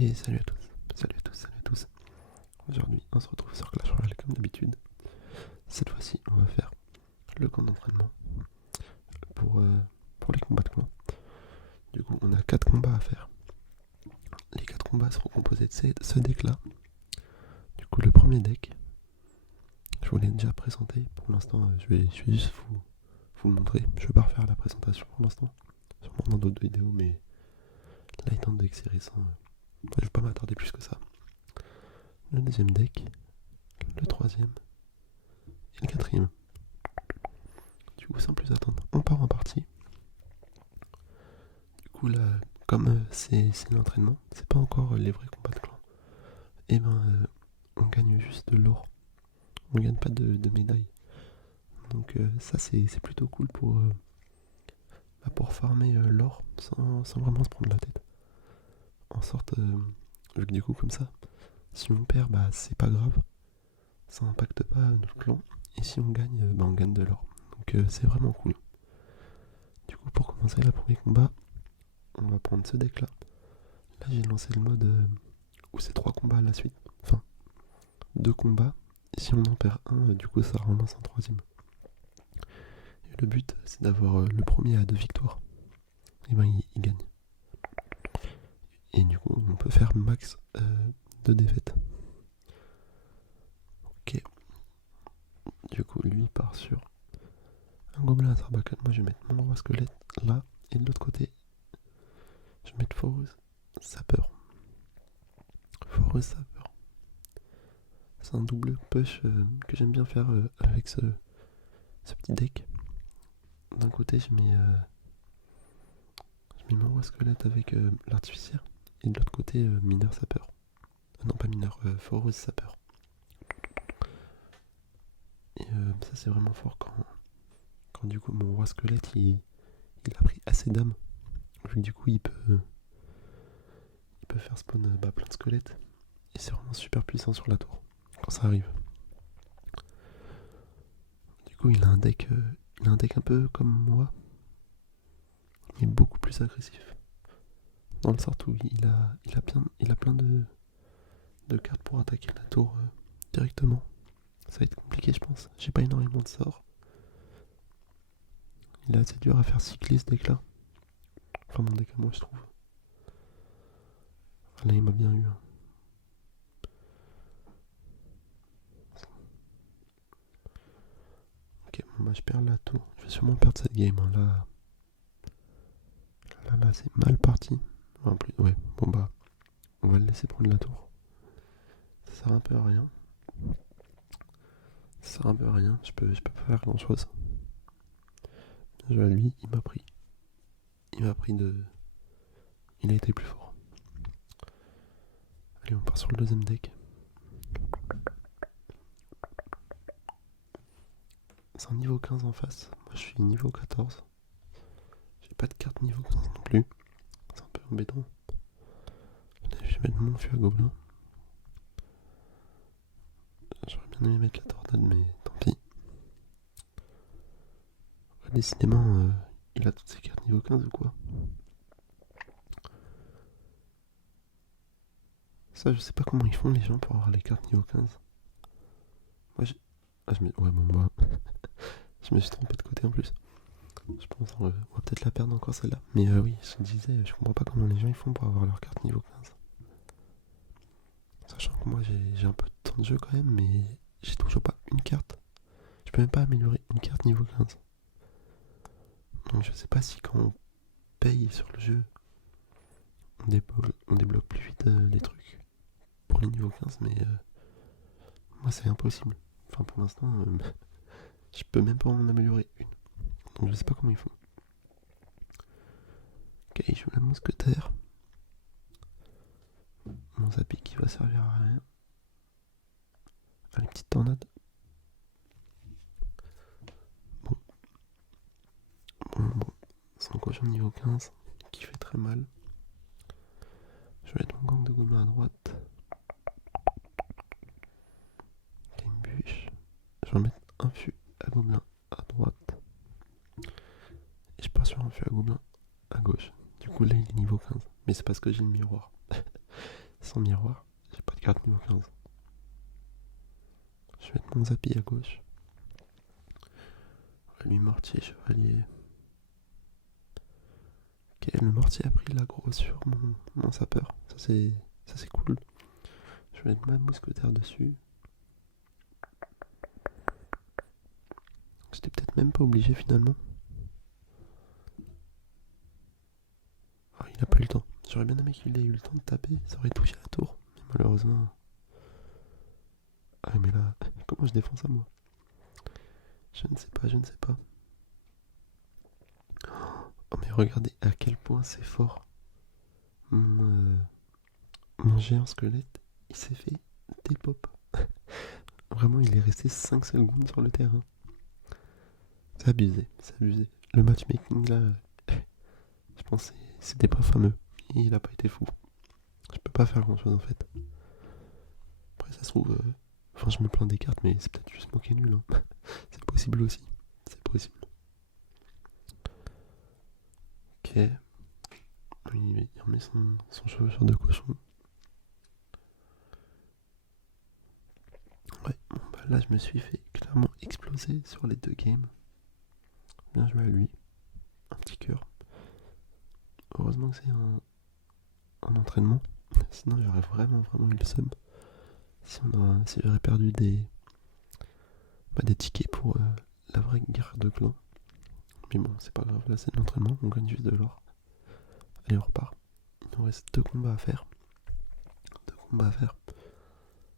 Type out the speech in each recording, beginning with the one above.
Et salut à tous, salut à tous, salut à tous. Aujourd'hui, on se retrouve sur Clash Royale comme d'habitude. Cette fois-ci, on va faire le camp d'entraînement pour, euh, pour les combats de clan. Du coup, on a 4 combats à faire. Les 4 combats seront composés de ce deck-là. Du coup, le premier deck, je vous l'ai déjà présenté. Pour l'instant, je vais juste vous le montrer. Je vais pas refaire la présentation pour l'instant. Sûrement dans d'autres vidéos, mais là, étant donné que c'est récent, je vais pas m'attarder plus que ça. Le deuxième deck, le troisième et le quatrième. Du coup, sans plus attendre, on part en partie. Du coup, là, comme c'est l'entraînement, c'est pas encore les vrais combats de clan, et on gagne juste de l'or. On gagne pas de médailles. Donc, ça, c'est plutôt cool pour farmer l'or sans vraiment se prendre la tête. En sorte, vu que du coup, comme ça, si on perd, c'est pas grave. Ça impacte pas notre clan. Et si on gagne, on gagne de l'or. Donc, c'est vraiment cool. Du coup, pour commencer le premier combat, on va prendre ce deck là. Là, j'ai lancé le mode où c'est 3 combats à la suite. Enfin, 2 combats. Et si on en perd un, du coup, ça relance un troisième. Et le but, c'est d'avoir le premier à 2 victoires. Et il gagne. Et du coup, on peut faire max 2 défaites. Ok. Du coup, lui part sur un gobelin à Sarbacane. Moi, je vais mettre mon roi squelette là. Et de l'autre côté, je vais mettre Foreuse Sapeur. Foreuse Sapeur. C'est un double push que j'aime bien faire avec ce petit deck. D'un côté, je mets mon roi squelette avec l'artificière. Et de l'autre côté, mineur sapeur. Non, pas mineur, foreuse sapeur. Et ça, c'est vraiment fort quand du coup mon roi squelette il a pris assez d'âme. Vu que du coup, il peut faire spawn plein de squelettes. Et c'est vraiment super puissant sur la tour quand ça arrive. Du coup, il a un deck un peu comme moi, mais beaucoup plus agressif. Dans le sort où il a plein de cartes pour attaquer la tour directement. Ça va être compliqué, je pense. J'ai pas énormément de sorts. Il est assez dur à faire cycler ce deck là. Enfin, mon deck à moi, je trouve. Là, il m'a bien eu. Ok, je perds la tour. Je vais sûrement perdre cette game. Là, c'est mal parti. En plus, ouais, on va le laisser prendre la tour. Ça sert un peu à rien. Je peux pas faire grand chose. Lui, il m'a pris. Il a été plus fort. Allez, on part sur le deuxième deck. C'est un niveau 15 en face. Moi, je suis niveau 14. J'ai pas de carte niveau 15 non plus. C'est un peu embêtant. Allez, je vais mettre mon feu à gobelin. J'aurais bien aimé mettre la tornade, mais tant pis. Ouais, décidément, il a toutes ses cartes niveau 15 ou quoi? Ça, je sais pas comment ils font les gens pour avoir les cartes niveau 15. Moi, je me suis trompé de côté en plus. Je pense qu'on va peut-être la perdre encore celle-là. Mais oui, je me disais, je comprends pas comment les gens ils font pour avoir leur carte niveau 15. Sachant que moi j'ai un peu de temps de jeu quand même, mais j'ai toujours pas une carte. Je peux même pas améliorer une carte niveau 15. Donc je sais pas si quand on paye sur le jeu, on débloque plus vite les trucs pour les niveaux 15, mais moi c'est impossible. Enfin pour l'instant, je peux même pas en améliorer une. Donc je sais pas comment ils font. Ok, je joue la mousquetaire. Mon zappi qui va servir à rien. Allez, petite tornade. Bon. Son cochon niveau 15 qui fait très mal. Je vais mettre mon gang de gobelins à droite. Il y a une bûche. Je vais mettre un fût à gobelin à droite. Et je pars sur un fût à gobelin à gauche. Du coup là il est niveau 15. Mais c'est parce que j'ai le miroir. sans miroir. J'ai pas de carte niveau 15. Je vais mettre mon Zappy à gauche. Lui, mortier, chevalier. Ok, le mortier a pris l'aggro sur mon sapeur. Ça c'est cool. Je vais mettre ma mousquetaire dessus. J'étais peut-être même pas obligé finalement. Ah, il a pas eu le temps. J'aurais bien aimé qu'il ait eu le temps de taper. Ça aurait touché la tour. Mais malheureusement. Ah mais là, comment je défends ça moi? Je ne sais pas, je ne sais pas. Oh mais regardez à quel point c'est fort. Mon géant squelette, il s'est fait des pop. Vraiment, il est resté 5 secondes sur le terrain. C'est abusé, c'est abusé. Le matchmaking là, je pense que c'était pas fameux. Et il a pas été fou. Je peux pas faire grand chose en fait. Après, ça se trouve. Enfin, je me plains des cartes, mais c'est peut-être juste moi qui est nul. Hein. C'est possible aussi. C'est possible. Ok. Il remet son chevaucheur de cochon. Ouais, bon bah là je me suis fait clairement exploser sur les 2 games. Bien joué à lui. Un petit cœur. Heureusement que c'est un entraînement. Sinon j'aurais vraiment eu le seum. Si j'aurais perdu des tickets pour la vraie guerre de clans. Mais bon, c'est pas grave, là c'est de l'entraînement, on gagne juste de l'or. Allez, on repart. Il nous reste 2 combats à faire. 2 combats à faire.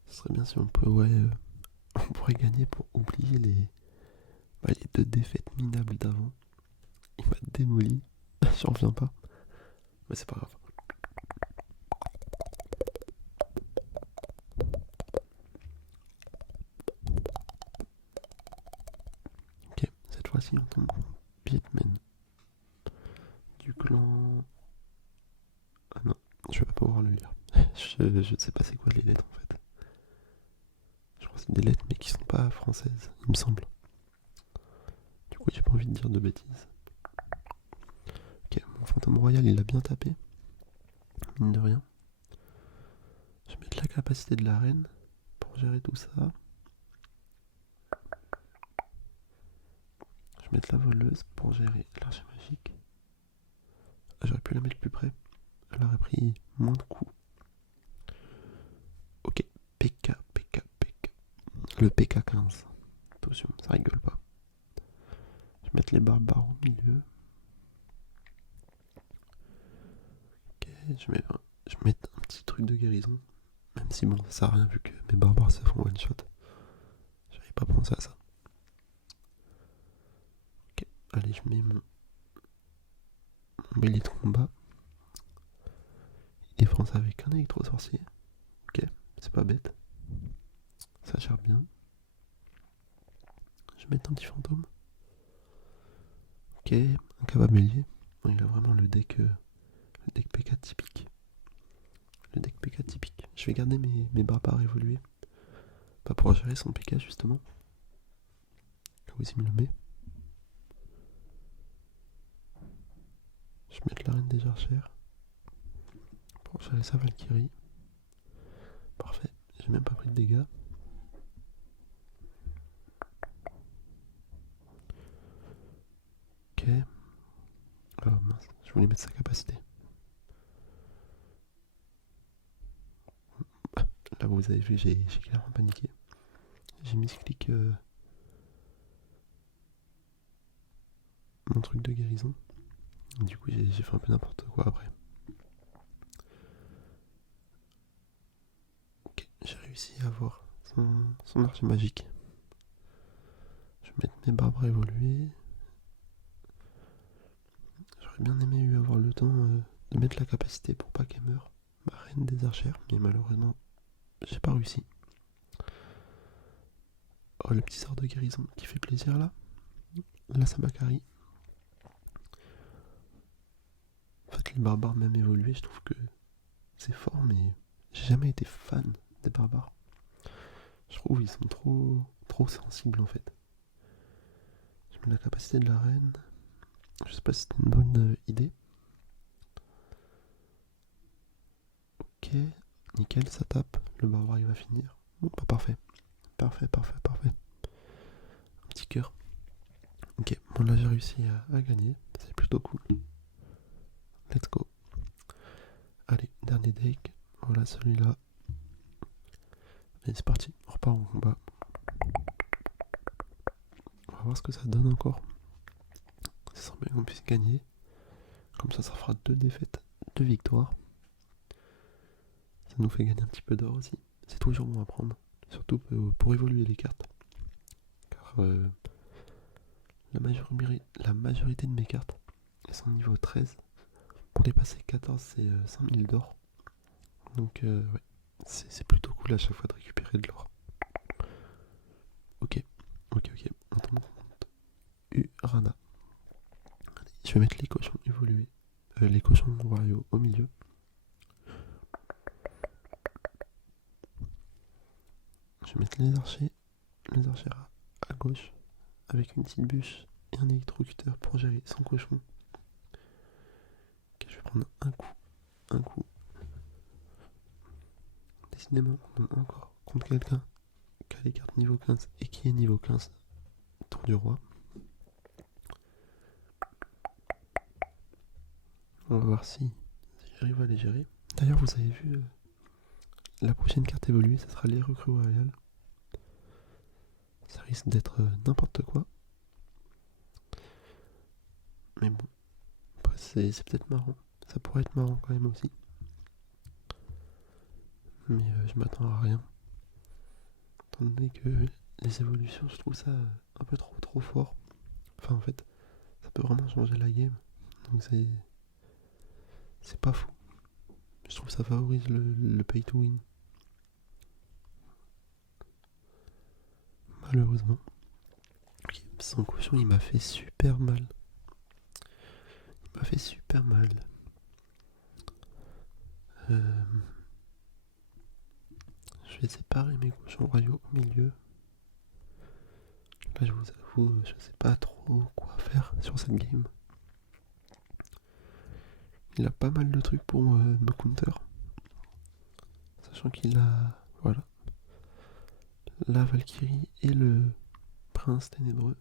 Ce serait bien si on peut, on pourrait gagner pour oublier les 2 défaites minables d'avant. Il m'a démoli, j'en reviens pas. Mais c'est pas grave. Ok, cette fois-ci on tombe en Pietman. Du clan... Ah non, je vais pas pouvoir le lire. Je ne sais pas c'est quoi les lettres en fait. Je crois que c'est des lettres mais qui sont pas françaises, il me semble. Du coup j'ai pas envie de dire de bêtises. Ok, mon fantôme royal il a bien tapé. Mine de rien. Je vais mettre la capacité de la reine pour gérer tout ça. Je vais mettre la voleuse pour gérer l'archer magique. Ah, j'aurais pu la mettre plus près. Elle aurait pris moins de coups. Ok, PK. Le PK15. Attention, ça rigole pas. Je vais mettre les barbares au milieu. Ok, je vais mettre un petit truc de guérison. Même si bon, ça sert à rien vu que mes barbares se font one shot. J'avais pas pensé à ça. Ok, allez, je mets mon bélier de combat. Il défend ça avec un électro-sorcier. Ok, c'est pas bête. Ça gère bien. Je vais mettre un petit fantôme. Ok, un cavabélier. Bon, il a vraiment le deck PK typique. Le deck PK typique. Je vais garder mes barbares évoluer. Pas pour gérer son PK justement. Là où il me le met. Je vais mettre la reine des archères. Pour gérer sa Valkyrie. Parfait. J'ai même pas pris de dégâts. Ok. Oh mince, je voulais mettre sa capacité. Là vous avez vu, j'ai clairement paniqué. J'ai mis ce clic mon truc de guérison. Du coup j'ai fait un peu n'importe quoi après. Ok, j'ai réussi à avoir son archer magique. Je vais mettre mes barbares évoluer. J'aurais bien aimé avoir le temps de mettre la capacité pour pas qu'elle meure. Ma reine des archères, mais malheureusement j'ai pas réussi. Oh, le petit sort de guérison qui fait plaisir là. La Sabakari. En fait, les barbares même évolués, je trouve que c'est fort, mais j'ai jamais été fan des barbares. Je trouve qu'ils sont trop sensibles en fait. Je mets la capacité de la reine. Je sais pas si c'était une bonne idée. Ok. nickel, ça tape. Le barbare il va finir. Bon, pas parfait. Parfait. Un petit cœur. Ok, bon là j'ai réussi à gagner. C'est plutôt cool. Let's go. Allez, dernier deck. Voilà celui-là. Allez, c'est parti. On repart en combat. On va voir ce que ça donne encore. Ça sent bien qu'on puisse gagner. Comme ça fera 2 défaites, 2 victoires. Ça nous fait gagner un petit peu d'or aussi. C'est toujours bon à prendre. Surtout pour évoluer les cartes. Car la majorité de mes cartes, elles sont niveau 13. Pour les passer 14, c'est 5000 d'or. Donc ouais, c'est plutôt cool à chaque fois de récupérer de l'or. Ok. On tombe compte. Urana. Allez, je vais mettre les cochons évolués. Les cochons royaux au milieu. Je vais mettre les archers à gauche. Avec une petite bûche et un électrocuteur pour gérer son cochon. Ok, je vais prendre un coup. Décidément, on tombe encore contre quelqu'un qui a les cartes niveau 15 et qui est niveau 15. Tour du roi. On va voir si j'arrive à les gérer. D'ailleurs, vous avez vu, la prochaine carte évoluée, ça sera les recrues royales. Ça risque d'être n'importe quoi. Mais bon, après, c'est peut-être marrant. Ça pourrait être marrant quand même aussi. Mais je m'attends à rien. Étant donné que les évolutions, je trouve ça un peu trop fort. Enfin, en fait, ça peut vraiment changer la game. Donc c'est pas fou. Je trouve que ça favorise le pay to win. Malheureusement. Okay. Son cochon, il m'a fait super mal. Je vais séparer mes cochons royaux au milieu. Là, je vous avoue, je sais pas trop quoi faire sur cette game. Il a pas mal de trucs pour me counter. Sachant qu'il a, voilà, la Valkyrie et le prince ténébreux.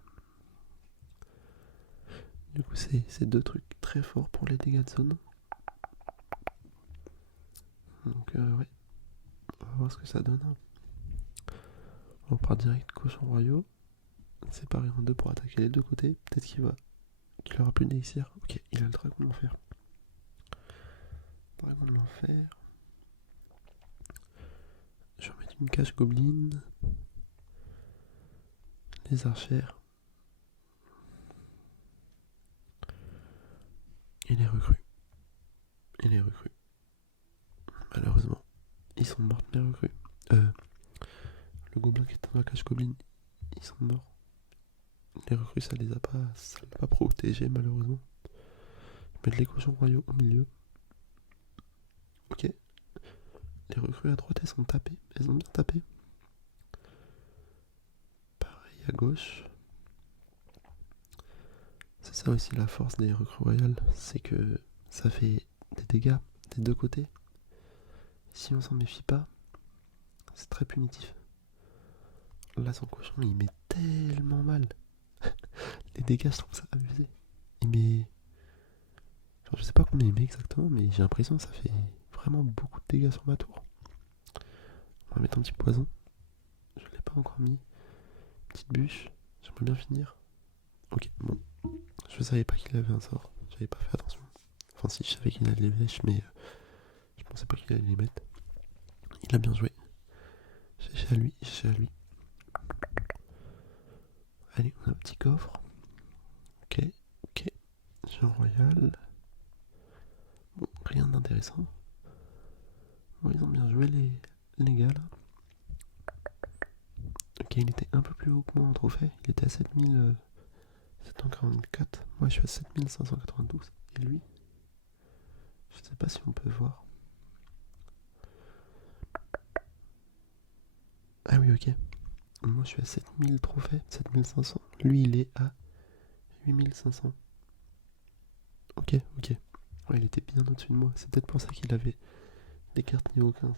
Du coup, c'est 2 trucs très forts pour les dégâts de zone. Donc, ouais, on va voir ce que ça donne. On part direct cochon royaux. Séparé en 2 pour attaquer les 2 côtés. Peut-être qu'il aura plus d'élixir. Ok, il a le dragon de l'enfer. Je vais mettre une cage goblin. Les archères. Et les recrues. Malheureusement, ils sont morts les recrues. Le gobelin qui est dans la cage goblin, ils sont morts. Les recrues, ça l'a pas protégé malheureusement. Mettre les cochons royaux au milieu. Ok. Les recrues à droite, elles sont tapées. Elles ont bien tapé. Pareil à gauche. C'est ça aussi la force des recrues royales, c'est que ça fait des dégâts des 2 côtés. Si on s'en méfie pas, c'est très punitif. Là, son cochon, il met tellement mal. Les dégâts, je trouve ça abusé. Il met... Genre, je sais pas combien il met exactement, mais j'ai l'impression que ça fait vraiment beaucoup de dégâts sur ma tour. On va mettre un petit poison. Je l'ai pas encore mis. Petite bûche. J'aimerais bien finir. Ok, bon. Je savais pas qu'il avait un sort. J'avais pas fait attention. Enfin, si, je savais qu'il allait les mèches, mais je pensais pas qu'il allait les mettre. Il a bien joué. J'ai à lui. Allez, on a un petit coffre. Ok. Géant royal. Bon, rien d'intéressant. Bon, ils ont bien joué les gars là. Ok, il était un peu plus haut que moi en trophée. Il était à 7744. Moi je suis à 7592. Et lui, je sais pas si on peut voir. Ah oui, ok. Moi je suis à 7000 trophées, 7500. Lui il est à 8500. Ok. Ouais, il était bien au-dessus de moi. C'est peut-être pour ça qu'il avait des cartes niveau 15.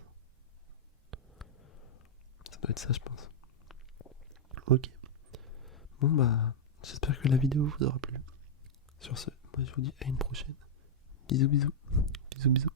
doit être ça, je pense. Ok. Bon bah, j'espère que la vidéo vous aura plu. Sur ce, moi je vous dis à une prochaine. Bisous bisous. Bisous bisous.